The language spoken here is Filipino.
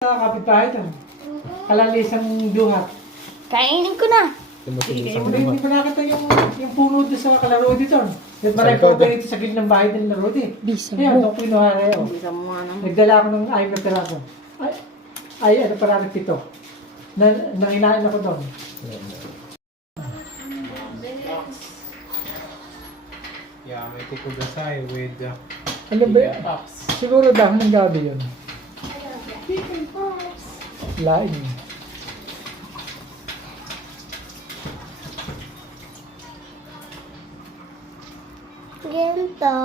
Sa kapitbahay doon. Kalalisang duhat. Kainin ko na. Hindi pa nakita yung puno doon sa kalaro dito. Yung maray po dito sa gilid ng bahay ng laro dito. Bisa Kaya mo. ito kinuha na yun. Bisa mo nga naman. Nagdala ako ng 6 na piraso. Ay, ano pala ng 7. Nanginain ako doon. Yeah, may kukudasay with Ano ba yun? Siguro dahil ng gabi yun. Laing. Ganito.